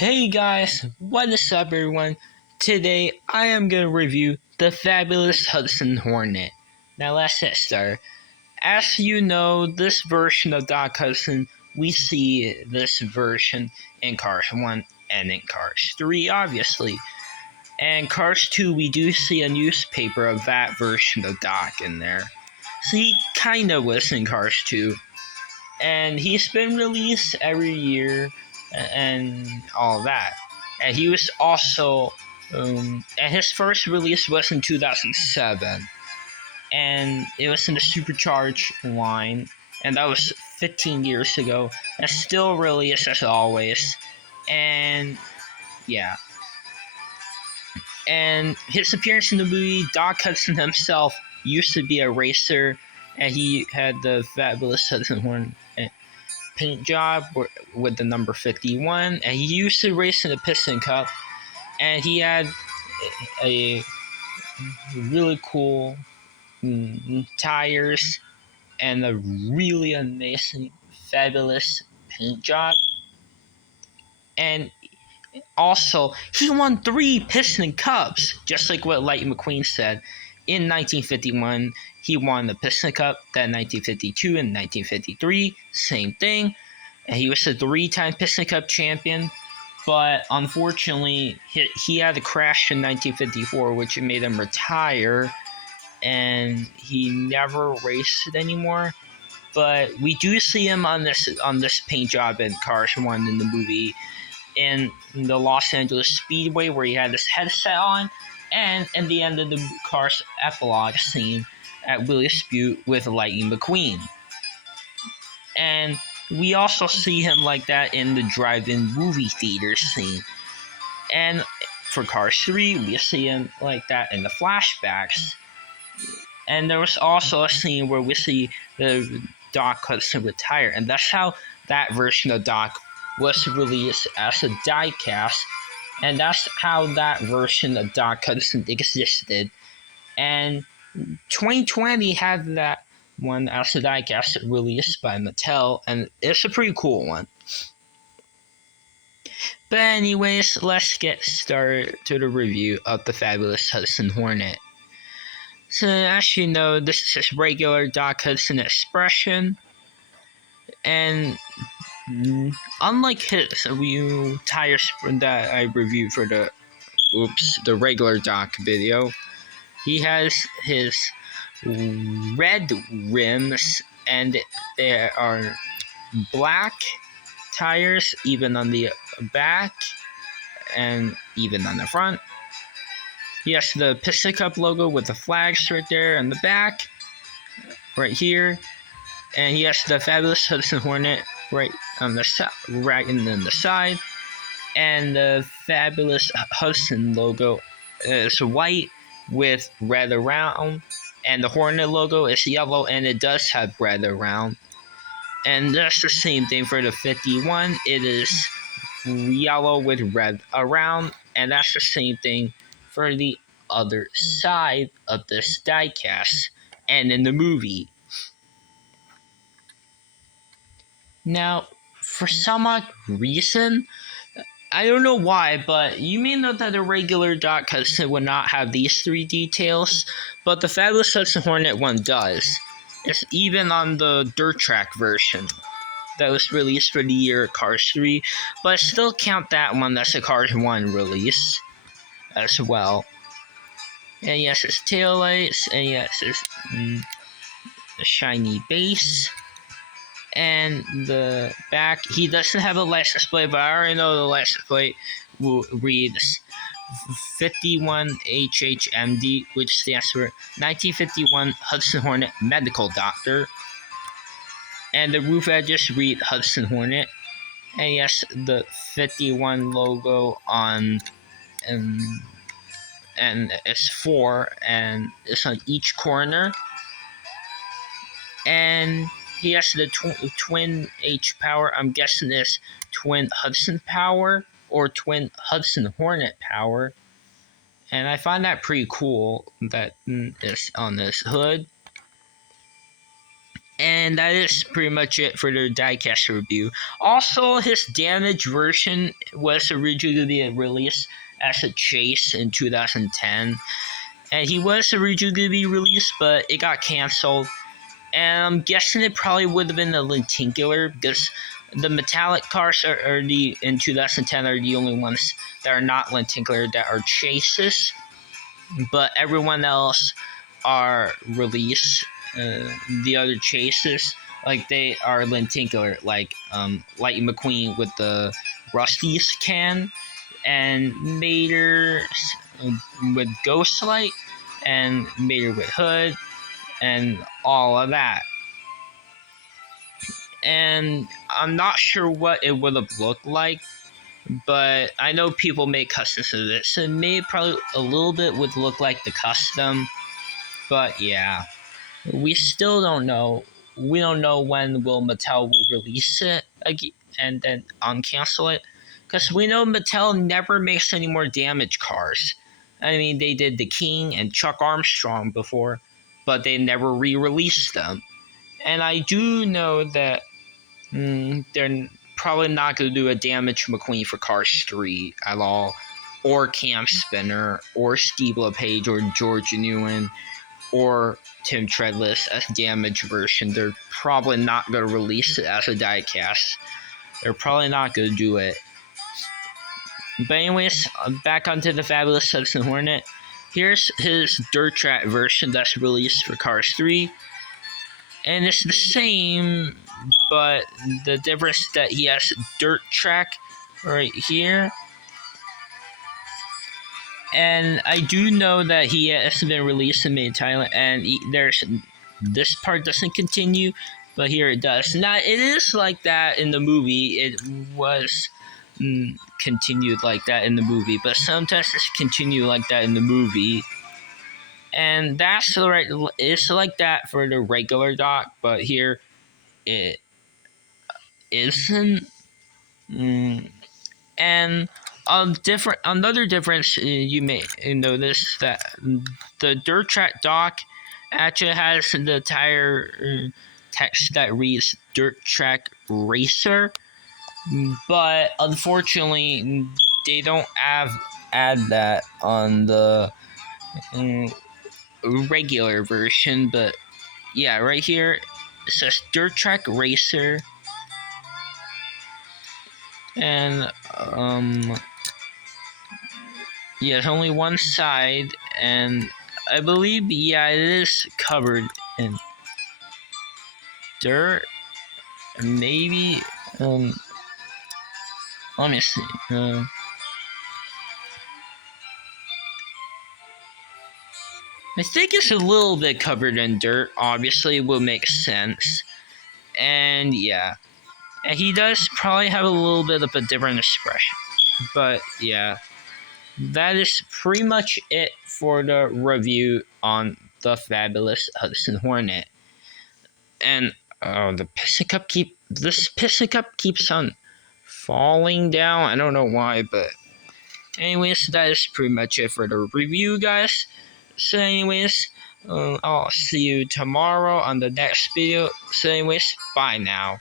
Hey guys, what is up everyone? Today I am going to review the fabulous Hudson Hornet. Now let's get started. As you know, this version of Doc Hudson, we see this version in Cars 1 and in Cars 3 obviously. And Cars 2 we do see a newspaper of that version of Doc in there. So he kinda was in Cars 2. And he's been released every year and all that. And he was also, and his first release was in 2007, and it was in the Supercharged line, and that was 15 years ago, and still released as always. And yeah. And his appearance in the movie, Doc Hudson himself used to be a racer, and he had the fabulous Hudson Hornet paint job with the number 51, and he used to race in the Piston Cup, and he had a really cool tires and a really amazing, fabulous paint job. And also, he won 3 Piston Cups, just like what Lightning McQueen said. In 1951, he won the Piston Cup, then 1952 and 1953, same thing. And he was a 3-time Piston Cup champion, but unfortunately, he had a crash in 1954, which made him retire, and he never raced anymore. But we do see him on this paint job in Cars 1 in the movie, in the Los Angeles Speedway, where he had his headset on, and in the end of the Cars epilogue scene at Willis Butte with Lightning McQueen. And we also see him like that in the drive-in movie theater scene. And for Cars 3, we see him like that in the flashbacks. And there was also a scene where we see the Doc Hudson retire, and that's how that version of Doc was released as a diecast, and that's how that version of Doc Hudson existed. And 2020 had that one as a diecast released by Mattel, and it's a pretty cool one. But anyways, let's get started to the review of the fabulous Hudson Hornet. So as you know, this is his regular Doc Hudson expression, and unlike his tires that I reviewed for the regular Doc video, he has his red rims, and there are black tires even on the back and even on the front. He has the Piston Cup logo with the flags right there on the back, right here, and he has the fabulous Hudson Hornet right on the right and then the side, and the fabulous Hudson logo is white with red around, and the Hornet logo is yellow and it does have red around. And that's the same thing for the 51. It is yellow with red around, and that's the same thing for the other side of this diecast and in the movie. Now, for some odd reason, I don't know why, but you may know that a regular Doc Hudson would not have these 3 details, but the fabulous Hudson Hornet one does. It's even on the dirt track version that was released for the year Cars 3, but I still count that one as a Cars 1 release as well. And he has his taillights, and he has his shiny base. And the back, he doesn't have a license plate, but I already know the license plate will read 51HHMD, which stands for 1951 Hudson Hornet Medical Doctor. And the roof edges read Hudson Hornet. And yes, the 51 logo on, and it's 4, and it's on each corner. And he has the twin H power. I'm guessing it's twin Hudson power or twin Hudson Hornet power. And I find that pretty cool that it's on this hood. And that is pretty much it for the diecast review. Also, his damaged version was originally released as a chase in 2010. And he was originally going to be released, but it got canceled. And I'm guessing it probably would have been a lenticular, because the metallic cars are the in 2010 are the only ones that are not lenticular, that are chases. But everyone else are released. The other chases, like, they are lenticular, like Lightning McQueen with the Rusty's can, and Mater with Ghostlight, and Mater with Hood, and all of that. And I'm not sure what it would have looked like, but I know people make customs of this, so maybe probably a little bit would look like the custom. But yeah, we still don't know. We don't know when Mattel will release it again and then uncancel it, because we know Mattel never makes any more damage cars. I mean, they did the King and Chuck Armstrong before, but they never re-released them. And I do know that they're probably not going to do a Damage McQueen for Cars 3 at all, or Cam Spinner, or Steve LePage, or George Newen, or Tim Treadless as Damage version. They're probably not going to release it as a diecast. They're probably not going to do it. But anyways, back onto the fabulous Hudson Hornet. Here's his dirt track version that's released for Cars 3. And it's the same, but the difference is that he has dirt track right here. And I do know that he has been released in Made in Thailand, and there's this part doesn't continue, but here it does. Now, it is like that in the movie. It was continued like that in the movie, but sometimes it's continued like that in the movie. And that's right. It's like that for the regular dock, but here it isn't. And another difference you may notice that the dirt track dock actually has the tire text that reads "Dirt Track Racer," but unfortunately they don't add that on the regular version. But yeah, right here it says Dirt Track Racer, and yeah, it's only one side, and I believe, yeah, it is covered in dirt. Maybe let me see. I think it's a little bit covered in dirt. Obviously, it will make sense. And yeah, and he does probably have a little bit of a different expression. But yeah, that is pretty much it for the review on the fabulous Hudson Hornet. And the Piston Cup keeps on falling down. I don't know why, but anyways, that is pretty much it for the review, guys. So anyways, I'll see you tomorrow on the next video. So anyways, bye now.